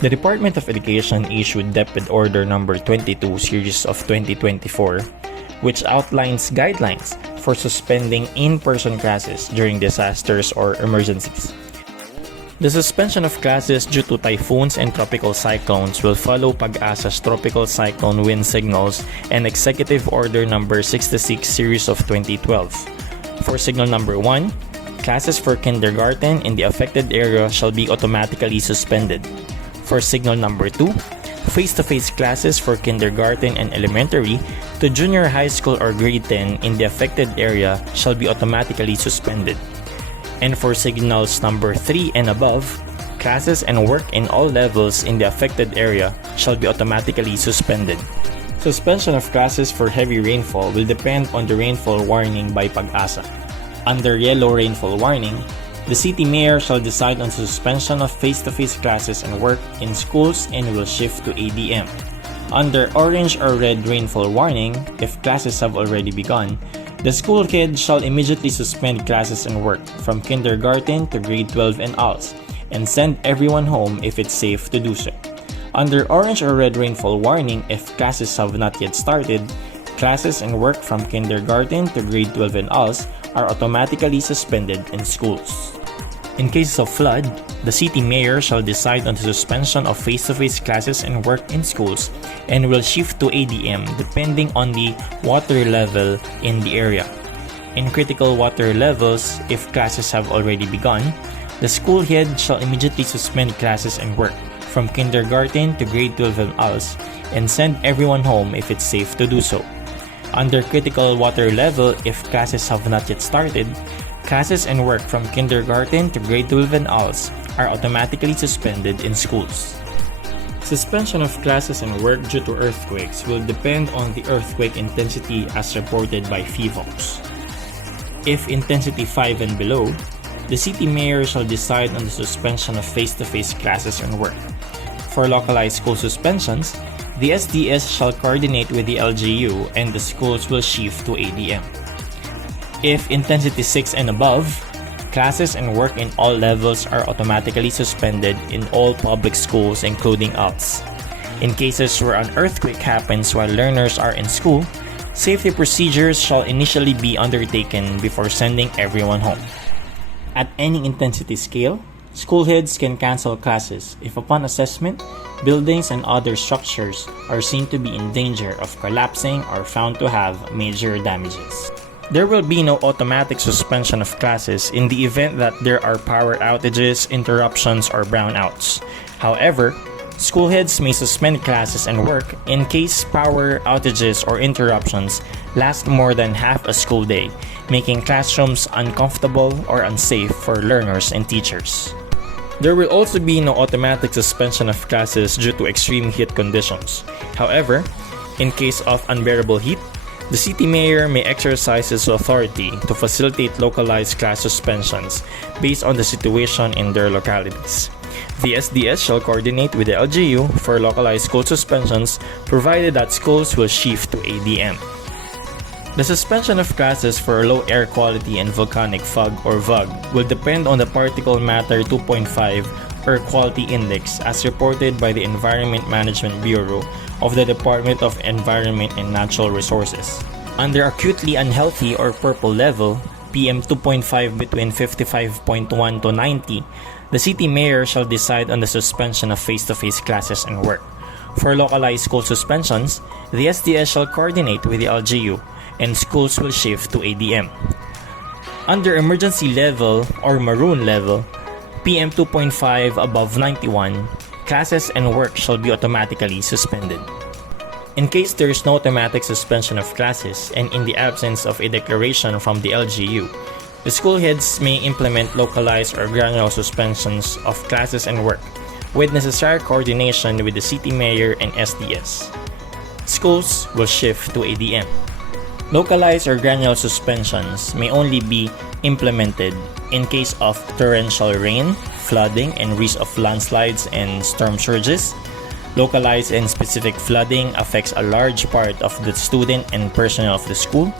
The Department of Education issued DepEd Order No. 22 series of 2024, which outlines guidelines for suspending in-person classes during disasters or emergencies. The suspension of classes due to typhoons and tropical cyclones will follow Pag-asa's tropical cyclone wind signals and Executive Order No. 66 series of 2012. For signal number 1, classes for kindergarten in the affected area shall be automatically suspended. For signal number 2, face-to-face classes for kindergarten and elementary to junior high school or grade 10 in the affected area shall be automatically suspended. And for signals number 3 and above, classes and work in all levels in the affected area shall be automatically suspended. Suspension of classes for heavy rainfall will depend on the rainfall warning by Pag-asa. Under yellow rainfall warning, the city mayor shall decide on suspension of face-to-face classes and work in schools and will shift to ADM. Under orange or red rainfall warning, if classes have already begun, the school head shall immediately suspend classes and work from kindergarten to grade 12 and ALS and send everyone home if it's safe to do so. Under orange or red rainfall warning, if classes have not yet started, classes and work from kindergarten to grade 12 and ALS are automatically suspended in schools. In cases of flood, the city mayor shall decide on the suspension of face-to-face classes and work in schools and will shift to ADM depending on the water level in the area. In critical water levels, if classes have already begun, the school head shall immediately suspend classes and work from kindergarten to grade 12 and ALS and send everyone home if it's safe to do so. Under critical water level, if classes have not yet started, classes and work from kindergarten to grade 12 and ALS are automatically suspended in schools. Suspension of classes and work due to earthquakes will depend on the earthquake intensity as reported by PHIVOLCS. If intensity 5 and below, the city mayor shall decide on the suspension of face-to-face classes and work. For localized school suspensions, the SDS shall coordinate with the LGU and the schools will shift to ADM. If intensity 6 and above, classes and work in all levels are automatically suspended in all public schools including ALS. In cases where an earthquake happens while learners are in school, safety procedures shall initially be undertaken before sending everyone home. At any intensity scale, school heads can cancel classes if upon assessment, buildings and other structures are seen to be in danger of collapsing or found to have major damages. There will be no automatic suspension of classes in the event that there are power outages, interruptions, or brownouts. However, school heads may suspend classes and work in case power outages or interruptions last more than half a school day, making classrooms uncomfortable or unsafe for learners and teachers. There will also be no automatic suspension of classes due to extreme heat conditions. However, in case of unbearable heat, the city mayor may exercise his authority to facilitate localized class suspensions based on the situation in their localities. The SDS shall coordinate with the LGU for localized school suspensions provided that schools will shift to ADM. The suspension of classes for low air quality and volcanic fog or VOG will depend on the particle matter 2.5 Air Quality Index as reported by the Environment Management Bureau of the Department of Environment and Natural Resources. Under acutely unhealthy or purple level, PM 2.5 between 55.1 to 90, the city mayor shall decide on the suspension of face-to-face classes and work. For localized school suspensions, the SDS shall coordinate with the LGU and schools will shift to ADM. Under emergency level or maroon level, PM 2.5 above 91, classes and work shall be automatically suspended. In case there is no automatic suspension of classes and in the absence of a declaration from the LGU, the school heads may implement localized or granular suspensions of classes and work with necessary coordination with the city mayor and SDS. Schools will shift to ADM. Localized or granular suspensions may only be implemented in case of torrential rain, flooding, and risk of landslides and storm surges. Localized and specific flooding affects a large part of the student and personnel of the school.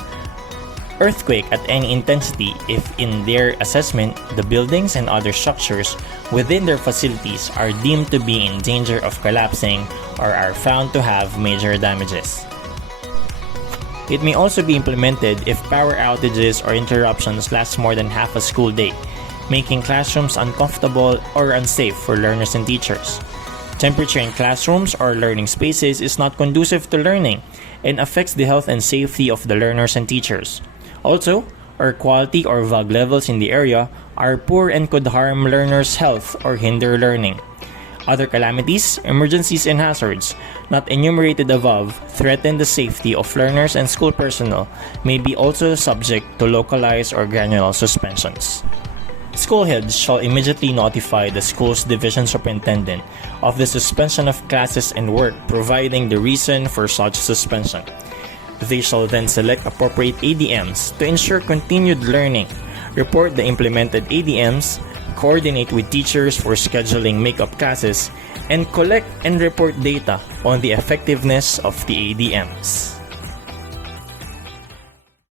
earthquake at any intensity if in their assessment the buildings and other structures within their facilities are deemed to be in danger of collapsing or are found to have major damages. It may also be implemented if power outages or interruptions last more than half a school day, making classrooms uncomfortable or unsafe for learners and teachers. Temperature in classrooms or learning spaces is not conducive to learning and affects the health and safety of the learners and teachers. Also, air quality or VOG levels in the area are poor and could harm learners' health or hinder learning. Other calamities, emergencies, and hazards, not enumerated above, threaten the safety of learners and school personnel, may be also subject to localized or granular suspensions. School heads shall immediately notify the school's division superintendent of the suspension of classes and work, providing the reason for such suspension. They shall then select appropriate ADMs to ensure continued learning, report the implemented ADMs, coordinate with teachers for scheduling make-up classes, and collect and report data on the effectiveness of the ADMs.